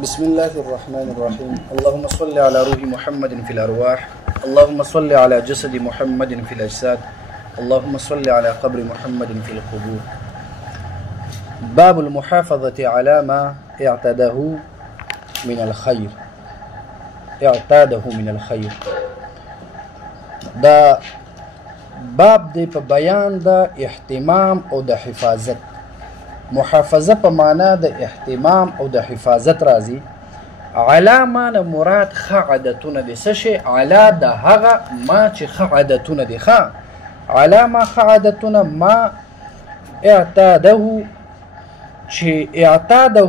بسم الله الرحمن الرحيم. اللهم صل على روح محمد في الأرواح، اللهم صل على جسد محمد في الأجساد، اللهم صل على قبر محمد في القبور. باب المحافظة على ما اعتاده من الخير. دا باب دی په بیان د اهتمام او د حفاظت. محافظه په معنا د اهتمام او د حفاظت راځي. علا معنی مراد ښه عادتونه دي. څه شی؟ علا د هغه ما چې ښه عادتونه دي. ښه علا ما ښه عادتونه، ما اعتاده چې اعتاده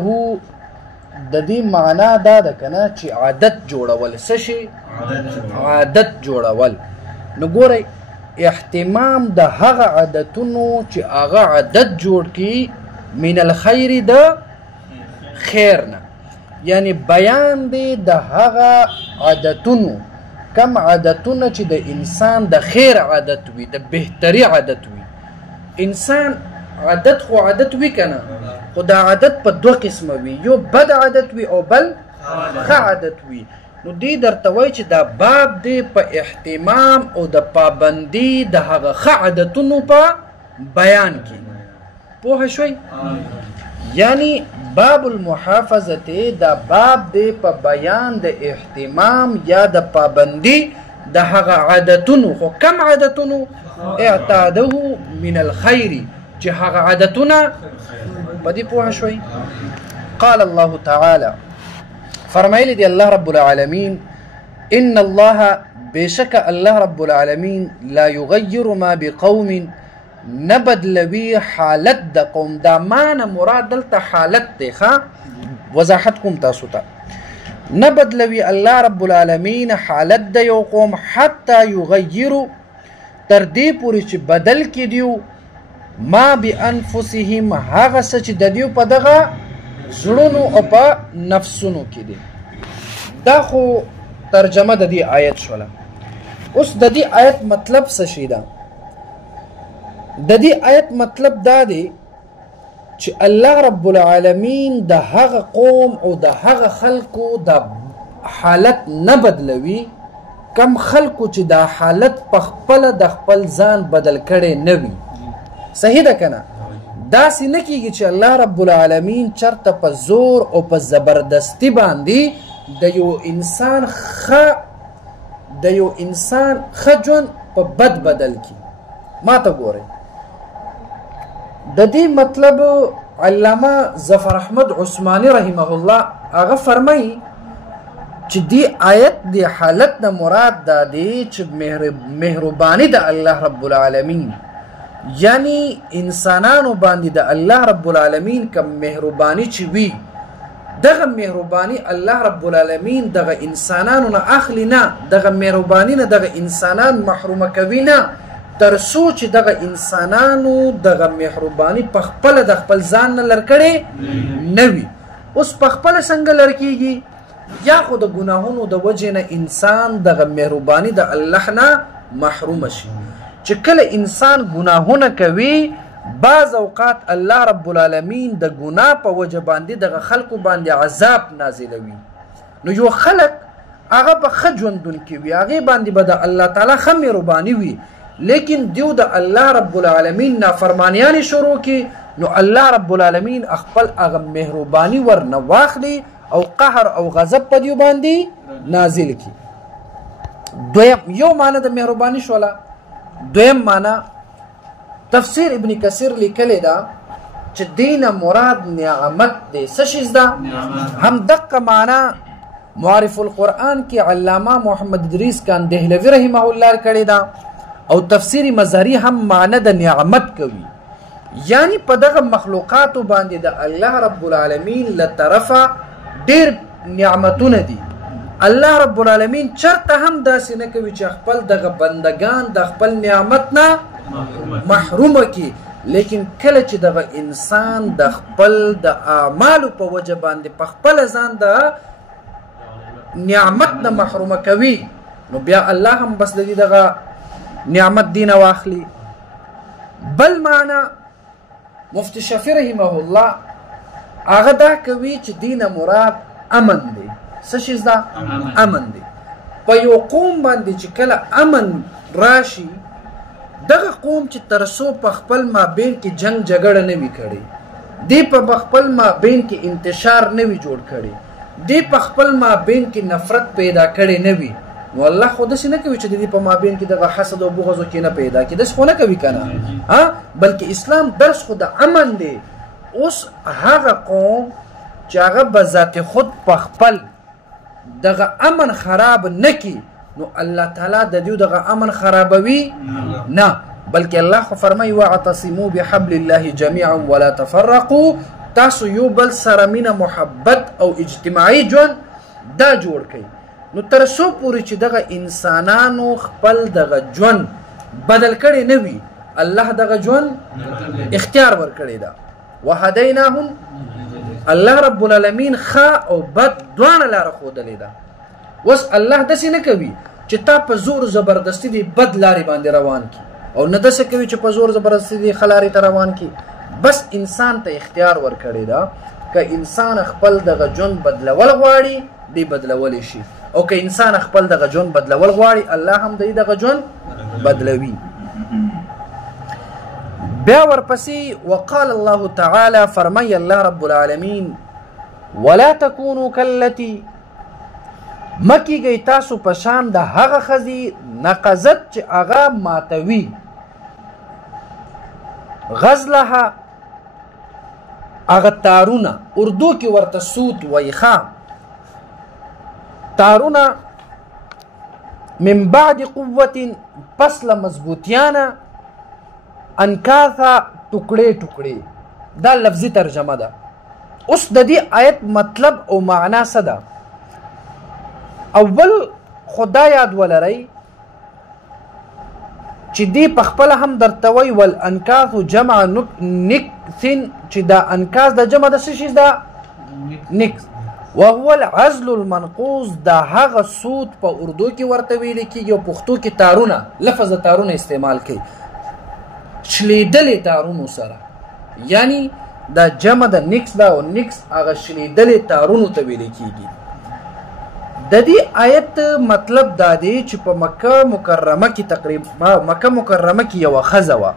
د دې معنا دا ده کنه چې عادت جوړول. څه شی؟ عادت جوړول. نو ګورئ اهتمام د هغه عادتونو چې هغه عادت جوړ کی من الخیر د خیر نه، یعنی بیان دی د هغه عادتونو، کم عادتونه چې د انسان د خیر عادت وي، د بهتري عادت وي. انسان عادت خو عادت وي کنه، خو د عادت په دوه قسمه وي، یو بد عادت وي او بل ښه عادت وي. نو دی درته وایي چې دا باب دی په اهتمام او د پابندي د هغه ښه عادتونو په بیان کې. پوه شوي؟ یعنی باب المحافظه دا باب دی په بیان د اهتمام یا د پابندي د هغه عادتونو. خو کم عادتونو؟ اعتاده من الخير، چې هغه عادتونه په دې. پوه شوي؟ قال الله تعالی، فرمایلی دی الله رب العالمین، ان الله بشک الله رب العالمین لا یغیر ما بقوم، نبدلوی حالت د قوم. دا معنی مراد دلته حالت دی. ښه وضاحت کوم تاسو ته. نبدلوی الله رب العالمین حالت د یو قوم حتی یغیروا، تر دې پورې چې بدل کې دیو ما بانفسهم، هغه څه چې د دیو په دغه زړونو او په نفسونو کې دي. دا خو ترجمه د دې آیت شوله. اوس د دې آیت مطلب څه شي ده؟ د دې آیت مطلب دا دی چې الله رب العالمین د هغه قوم او د هغه خلکو د حالت نه بدلوي کم خلکو چې دا حالت په خپله د خپل ځان بدل کړی نه وي. صحیح ده کنه؟ داسې نه کیږي چې الله رب العالمین چرته په زور او په زبردستی باندې د یو انسان ښه ژوند په بد بدل کی. ما ته ګورئ، د دې مطلب علامه ظفر احمد عثماني رحمه الله هغه فرمایي چې دې آیت د حالت نه مراد دا دی چې مهرباني د الله رب العالمین، یعنی انسانانو باندې د الله رب العالمین کم مهرباني چې وي، دغه مهرباني الله رب العالمین دغه انسانانو نه اخلي نه، دغه مهرباني نه دغه انسانان محرومه کوي نه، تر څو چې دغه انسانانو دغه مهرباني په خپله د خپل ځان نه لر کړې نه وي. اوس په خپله څنګه لر کېږي؟ یا خو د ګناهونو د وجې نه انسان دغه مهرباني د الله نه محرومه شي. چې کله انسان ګناهونه کوي، بعض اوقات الله رب العالمین د ګناه په وجه باندې دغه خلکو باندې عذاب نازلوي. نو یو خلک هغه به ښه ژوندون کې وي، هغې باندې به د الله تعالی ښه مهرباني وي، لیکن دیو د الله رب العالمین نافرمانیانې شروع کی، نو الله رب العالمین خپل هغه مهرباني ورنه واخلي او قهر او غضب په دیو باندې نازل کی. دویم یو معنی د مهرباني شوله. دویم معنی تفسیر ابن کثیر لیکلی ده چې دینه مراد نعمت دی. څه شیز ده؟ هم دقه معنی معرف القرآن کې علامه محمد ادریس کان دهلوی رحمه الله کړی ده، او تفسیر مظهری هم معنی د نعمت کوي، یعنی په دغه مخلوقاتو باندې د الله رب العالمین له طرفه ډېر نعمتونه دي. الله رب العالمین چرته هم داسې نه کوي چې خپل دغه بندگان د خپل نعمت نه محرومه کی، لیکن کله چې دغه انسان د خپل د اعمالو په وجه باندې په خپل ځان د نعمت نه محرومه کوي، نو بیا الله هم بس د دغه نعمت دینه واخلي. بل معنی مفتی شفیع رحمه الله هغه دا کوي چې دینه مراد امن دی. څه شی دا امن دی. په یو قوم باندې چې کله امن راشي، دغه قوم چې ترسو په خپل مابین کې جنگ جګړه نه وي کړې، دی په خپل مابین کې انتشار نه وي جوړ کړی، دی په خپل مابین کې نفرت پیدا کړی نه وي، نو الله خو داسې نه کوي چې د دې په مابین کې دغه حسد او بغض او کینه پیدا کړي. داسې خو نه کوي که نه، بلکې اسلام درس خو د امن دی. اوس هغه قوم چې هغه به ذات خود په خپل دغه امن خراب نه کړي، نو الله تعالی د دوی دغه امن خرابوي نه، بلکې الله خو فرمایي واعتصموا بحبل الله جميعا ولا تفرقوا. تاسو یو بل سره مینه محبت او اجتماعي ژوند دا جوړ کړئ. نو تر څو پورې چې دغه انسانانو خپل دغه ژوند بدل کړی نه وي، الله دغه ژوند اختیار ورکړی ده. وهدیناهم، الله رب العالمین ښه او بد دواړه لاره ښودلې ده. اوس الله داسې نه کوي چې تا په زور زبردستي دې بد لارې باندې روان کړي، او نه داسې کوي چې په زور زبردستي دې ښه لارې ته روان کړي. بس انسان ته اختیار ورکړی ده، که انسان خپل دغه ژوند بدلول غواړي دی بدلولی شي، او که انسان خپل دغه ژوند بدلول غواړي الله هم دی دغه ژوند بدلوي. بیا ورپسې وقال الله تعالی، فرمای الله رب العالمین ولا تکونوا کالتي، مکیږئ تاسو په شان د هغه ښځې نقضت چې هغه ماتوي غزلها، هغه تارونه، اردو کې ورته سوت وایي ښه، تارونه من بعد قوت، پس له مضبوطیانه، انکاثا ټوکړې ټوکړې. دا لفظي ترجمه ده. اوس د دې آیت مطلب او معنا څه ده؟ اول خدا یاد ولرئ چې دی په خپله هم درته وایي والانکاث جمع نکث، چې دا انکاث د جمع د څه شي ده؟ نکث. وهو العزل المنقوص، دا هغه سود په اردو کې ورته ویل کېږي او پښتو کې تارونه، لفظ د تارونه استعمال کوي، شلیدلې تارونو سره، یعنی دا جمع د نکس ده او نکس هغه شلیدلې تارونو ته ویل کېږي. د دې آیت مطلب دا دی چې په مکه مکرمه کې تقریبا مکه مکرمه کې یوه ښځه وه،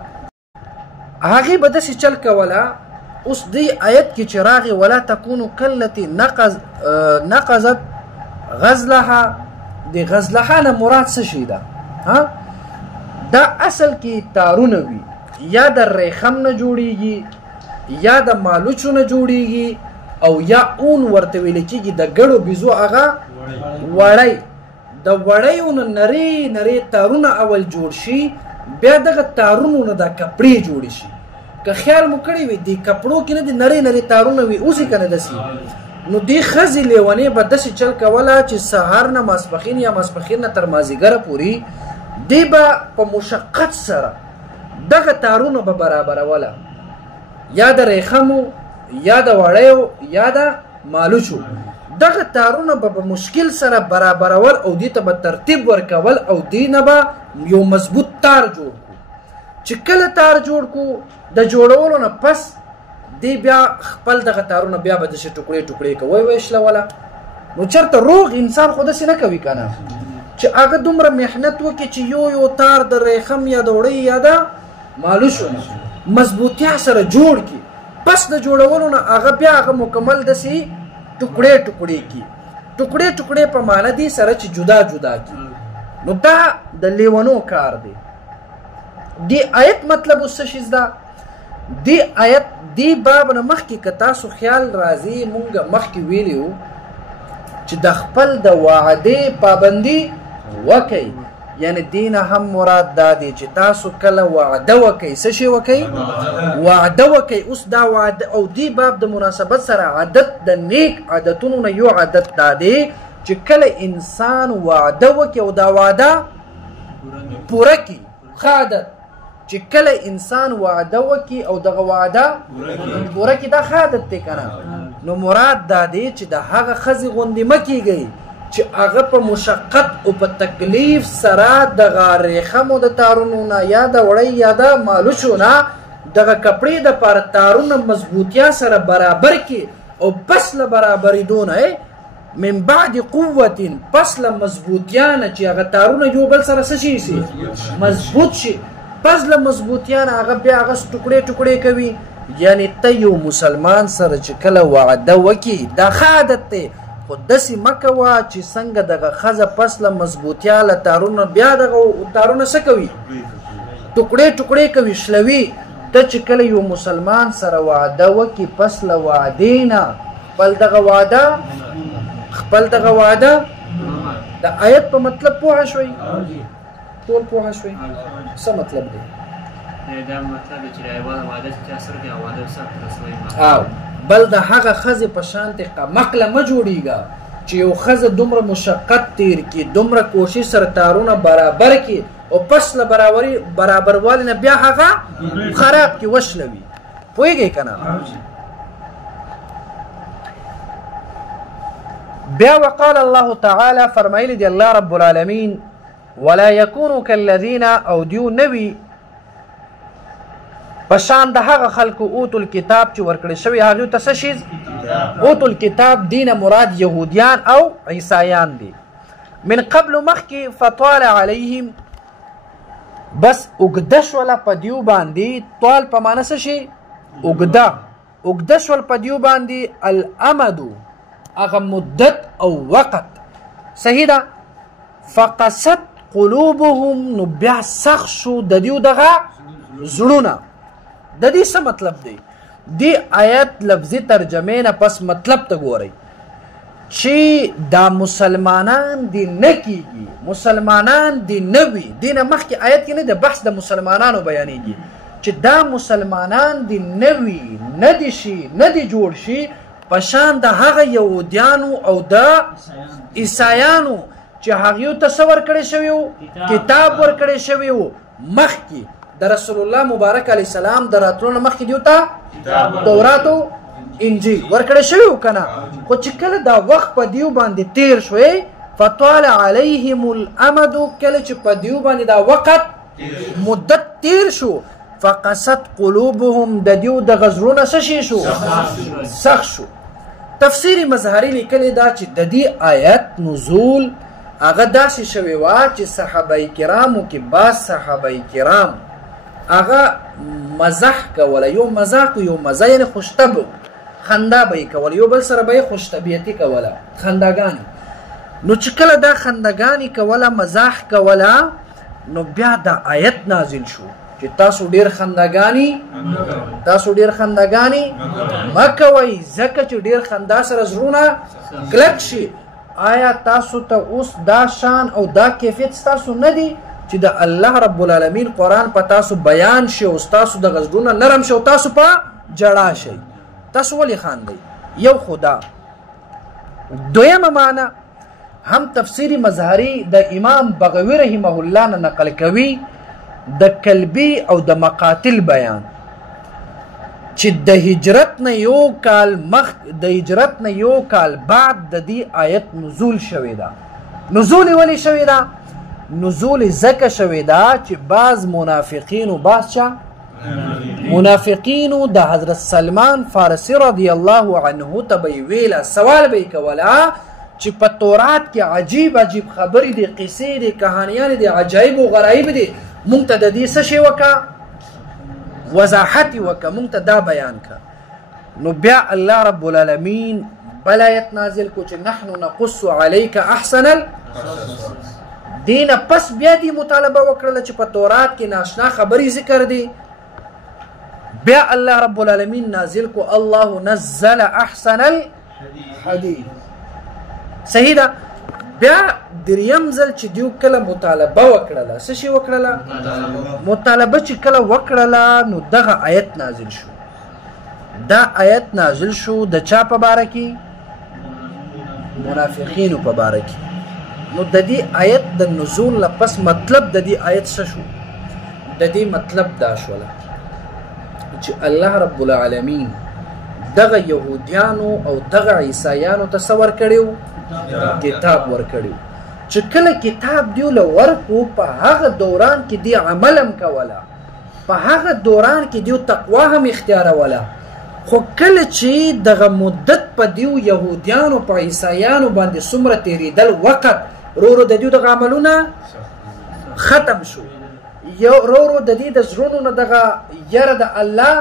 هغې به داسې چل کوله. اوس دې آیت کې چې راغی ولا تکونو کالتي نقضت غزلها، د غزلها نه مراد څه شی ده؟ دا اصل کې تارونه وي، یا د ریخم نه جوړیږي، یا د مالوچو نه جوړیږي، او یا اون ورته ویل کېږي د ګړو بیزو هغه وړی. د وړیو نه نرۍ نرۍ تارونه اول جوړ شي، بیا دغه تارونو نه دا کپړې جوړې شي. که خیال مو کړی وي د کپړو کې نه د نرۍ نرۍ تارونه وي، اوس یې که نه داسې، نو دې ښځې لیونې به داسې چل کوله چې سهار نه ماسپښین یا ماسپښین نه تر مازدیګره پورې دی به په مشقت سره دغه تارونه به برابروله، یا د ریخمو، یا د وړیو، یا د مالوچو. دغه تارونه به په مشکل سره برابرول او دې ته به ترتیب ورکول، او دې نه به یو مضبوط تار جوړ کړو. چې کله تار جوړ کړو، د جوړولو نه پس دی بیا خپل دغه تارونه بیا به داسې ټوکړې ټوکړې کوي ویشلوله. نو چېرته روغ انسان خو داسې نه کوي که نه، چې هغه دومره محنت وکړي چې یو یو تار د ریخم یا د وړۍ یا د مالوچو مضبوطیا سره جوړ کړي، پس د جوړولو نه هغه بیا هغه مکمل داسې ټوکړې ټوکړې کړي. ټوکړې ټوکړې په معنا دي سره چې جدا جدا کړي. نو دا د لیونو کار دی. دی آیت مطلب اوس څه شیز ده؟ دی آیت دی باب نه مخکې که تاسو خیال راځي مونږ مخکې ویلي وو چې د خپل د وعدې پابندي وکئ، یعنی دین هم مراد دا دی چې تاسو کله وعده وکئ، څه شی وکئ؟ وعده وکئ. اوس دا وعده او دی باب د مناسبت سره عادت د نیک عادتونو نه یو عادت دا دی چې کله انسان وعده وکئ او دا وعده پوره کړي، ښه عادت. چې کله انسان وعده وکړي او دغه وعده پوره کړي، دا ښه عادت دی که نه؟ نو مراد دا دی چې د هغه ښځې غوندې مه کېږئ چې هغه په مشقت او په تکلیف سره دغه ریخمو د تارونو نه یا د وړۍ یا د مالوچو نه دغه کپړې دپاره تارونه مضبوطیا سره برابر کړي، او بس له برابرېدو نه من بعد قوت پس له مضبوطیانه چې هغه تارونه یو بل سره څه شي مضبوط شي پس له مضبوطیانه هغه بیا هغه ټوکړې ټوکړې کوي یعنی ته یو مسلمان سره چې کله وعده وکړي دا ښه عادت دی خو داسې مه کوه چې څنګه دغه ښځه پس له مضبوطیا له تارونه بیا دغه تارونه څه کوي ټوکړې ټوکړې کوي شلوي ته چې کله یو مسلمان سره وعده وکړي پس له وعدې نه خپل دغه وعده د آیت په مطلب پوه شوي ټول پوه شوي څه مطلب دی دا مطلب چې وعده چې چا سره کوي وعده سره رسوي او بل د هغه ښځې په شانتې قمقله مه جوړېږه چې یو ښځه دومره مشقت تیر کړي دومره کوشش سره تارونه برابر کړي او پس له برابروالي نه بیا هغه خراب کړي وشلوي پوهېږئ که نه بیا وقال الله تعالی فرمایلی دی الله رب العالمین ولا یکونو کالذین او دیو نوي پشان د هغه خلکو اوتو الکتاب چې ورکړی شوی هغوی ته څه شي اوتو الکتاب دینه مراد یهودیان او عیسایان دي من قبل مخکې فطال علیهم بس اوږده شوله په دیو باندې طال په معنی څه شي اوږده شول په دیو باندې الامدو هغه مدت او وقت صحیح ده فقست قلوبهم نو بیا سخت شو د دیو دغه زړونه د دې څه مطلب دی دې آیت لفظي ترجمې نه پس مطلب ته ګورئ چې دا مسلمانان دي نه کیږي مسلمانان دي نه وي دې نه مخکې آیت کې نه د بحث د مسلمانانو بیانېږي چې دا مسلمانان دي نه وي نه دي شي نه دي جوړ شي په شان د هغه یهودیانو او د عیسایانو چې هغوی ته څه ورکړی شوي وو کتاب ورکړی شوی وو مخکې د رسول الله مبارک علیه السلام د راتلو نه مخکې دیو ته تورات او انجیل ورکړی شوی و که نه خو چې کله دا وخت په دیو باندې تیر شوی فطال علیهم الامد کله چې په دیو باندې دا وخت مدت تیر شو فقست قلوبهم د دیو د غزرونه څه شي شو سخت شو تفسیر مظهری لیکلی دا چې د دې آیت نزول هغه داسې شوی وه چې صحابه کرامو کې بعض صحابه کرام هغه مزح کوله یو مزاق یو مزه یعنې خوشطبع خندا به یې کوله یو بل سره به یې خوشطبیعتي کوله خنداګانې نو چې کله دا خنداګانې کوله مزاح کوله نو بیا دا آیت نازل شو چې تاسو ډېر خنداګانې مه کوئ ځکه چې ډېر خندا سره زړونه کلک شي آیا تاسو ته اوس دا شان او دا کیفیت ستاسو نه دی چې د الله رب العالمین قرآن په تاسو بیان شي او ستاسو د غزړونه نرم شي او تاسو په جړا شئ تاسو ولې خاندئ یو خدا دویمه معنی هم تفسیر مظهری د امام بغوی رحمه الله نه نقل کوي د کلبی او د مقاتل بیان چې د هجرت نه یو کال بعد د دې آیت نزول شوی ده نزول ولی شوی ده نزول ځکه شوی ده چې بعض منافقینو د حضرت سلمان فارسی رضی الله عنه ته به یې ویله سوال به یې کوله چې په تورات کې عجیب خبرې دي قصې دي کهانیانې دي عجایب و غرایب دي مونږ ته د دې څه شی وکړه وضاحت یې وکړه مونږ ته دا بیان کړه نو بیا الله رب العالمین بل آیت نازل کو چې نحن نقص علیک احسن دینه پس بیا دې مطالبه وکړله چې په تورات کې ناشنا خبرې ذکر دي بیا الله رب العالمین نازل کو الله نزل احسن الحديث صحیح ده بیا دریم ځل چې دیو کله مطالبه وکړله څه شی وکړله مطالبه چې کله وکړله نو دغه آیت نازل شو دا آیت نازل شو د چا په باره کې منافقینو په باره کې نو د دې آیت د نزول نه پس مطلب د دې آیت څه شو د دې مطلب دا شوله چې الله رب العالمین دغه یهودیانو او دغه عیسایانو ته څه ورکړی کتاب ورکړی چې کله کتاب دیو له ورکو په هغه دوران کې دی عمل هم کوله په هغه دوران کې دیو تقوا هم اختیاروله خو کله چې دغه مدت په دیو یهودیانو په عیسایانو باندې څومره تېرېدل وقت ورو د دیو دغه عملونه ختم شو، ورو د دې د زړونو نه دغه یره د الله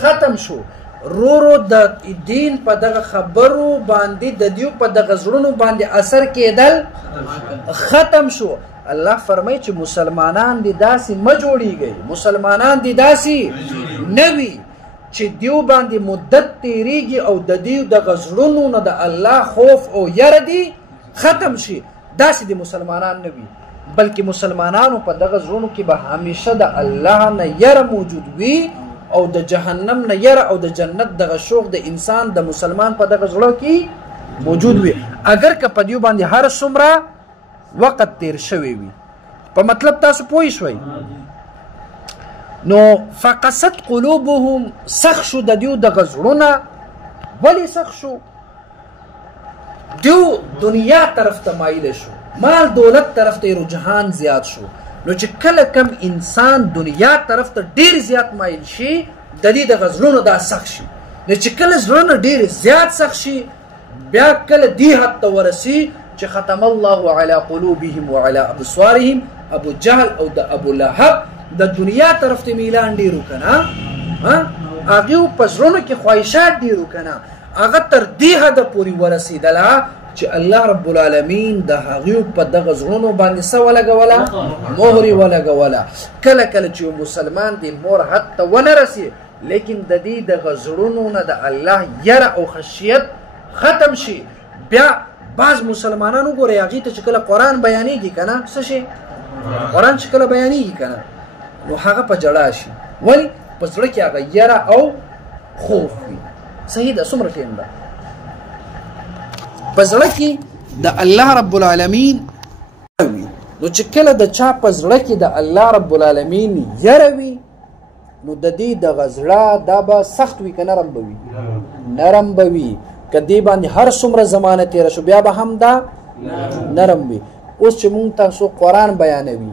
ختم شو، ورو د دین په دغه خبرو باندې د دیو په دغه زړونو باندې اثر کېدل ختم شو. الله فرمایي چې مسلمانان دي داسې مه جوړیږئ، مسلمانان دي داسې نه وي چې دیو باندې مدت تیریږي او د دیو دغه زړونو نه د الله خوف او یره دي ختم شي، داسې د مسلمانان نه وي، بلکې مسلمانانو په دغه زړونو کې به همیشه د الله نه یره موجود وي او د جهنم نه یره او د جنت دغه شوق د انسان د مسلمان په دغه زړه کې موجود وي، اگر که په دیو باندې هر څومره وقت تیر شوی وي. په مطلب تاسو پوه شوئ؟ نو فقست قلوبهم سخت شو د دیو دغه زړونه. ولې سخت شو؟ دیو دنیا طرف ته مایل شو، مال دولت طرف ته رجحان زیات شو. نو چې کله کم انسان دنیا طرف ته ډیر زیات مایل شي د دې دغه زړونه دا سخت شي. نو چې کله زړونه ډیر زیات سخت شي بیا کله دې حد ته ورسي چې ختم الله علی قلوبهم وعلى ابصارهم، ابو جهل او د ابو لهب د دنیا طرف ته میلان ډیرو کنه، هغه په زړونو کې خواهشات ډیرو کنه، هغه تر دې حد پورې ورسېدله چې الله رب العالمین د هغه په دغه زړونو باندې څه ولګوله؟ مهر ولګوله. کله کله چې مسلمان د مور حد ته ونه رسي لیکن د دې دغه زړونو نه د الله یره او خشیت ختم شي، بیا بعض مسلمانانو ګورئ هغې ته چې کله قرآن بیانېږي که نه څه شي؟ قرآن چې کله بیانېږي که نه نو هغه په جړا شي. ولې؟ په زړه کې هغه یره او خوف وي. صحیح ده؟ څومره ټیم ده؟ په زړه کې د الله رب العالمین وي. نو چې کله د چا په زړه کې د الله رب العالمین یره وي نو د دې دغه زړه دا به سخت وي که نرم به وي؟ نرم به وي. که دې باندې هر څومره زمانه تېره شو بیا به هم دا نرم وي. اوس چې مونږ تاسو قرآن بیانوي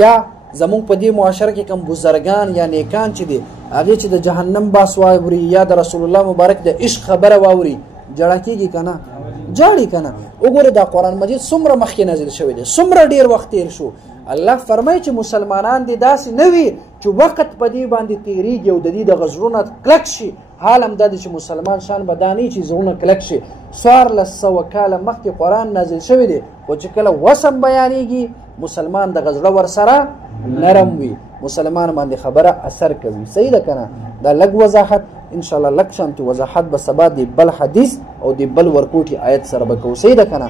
یا زمونږ په دې معاشره کې کوم بزرګان یا نیکان چې دي هغې چې د جهنم باس واوري یا د رسول الله مبارک د عشق خبره واوري جړه کېږي که نه؟ جاړي که نه؟ وګورئ دا قرآن مجید څومره مخکې نازل شوی دی، څومره ډېر وخت تېر شو. الله فرمایي چې مسلمانان دې داسې نه وي چې وخت په دې باندې تېرېږي او د دې دغه زړونه کلک شي. حال هم دا دی چې مسلمان شان به دا نه وي چې زړونه کلک شي. 1400 کاله مخکې قرآن نازل شوی دی خو چې کله وسم بیانېږي مسلمان دغه زړه ورسره نرم وي، مسلمان باندې خبره اثر کوي. صحیح ده که نه؟ دا لږ وضاحت انشاءالله لږ شانتې وضاحت به سبا د بل حدیث او د بل ورکوټي آیت سره به کوو. صحیح ده که نه؟